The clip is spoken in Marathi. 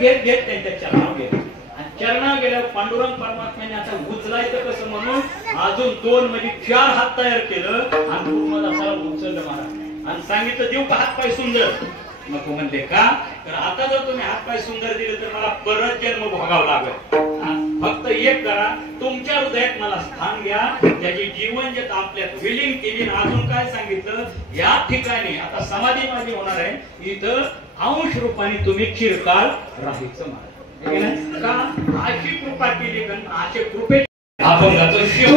घेत घेत त्यांच्या चरणावर गेले आणि चरणावर गेल्यावर पांडुरंग परमात्म्याने आता उचलायचं कसं म्हणून अजून 2 म्हणजे 4 हात तयार केलं आणि पूर्णदासाला उचललं महाराज आणि सांगितलं देऊ का हातपाय सुंदर. नको म्हणते का तर आता जर तुम्ही हातपाय सुंदर दिले तर मला परत जन्म भोगावं लागेल. फक्त एक करा तुमच्या हृदयात मला स्थान घ्या त्याची जीवन जे आपल्यात विलीन केली. अजून काय सांगितलं या ठिकाणी आता समाधी माझी होणार आहे इथं अंश रूपाने तुम्ही चिरकाल राहायचं महाराज का अशी कृपा केली कारण असे कृपे आपण शिव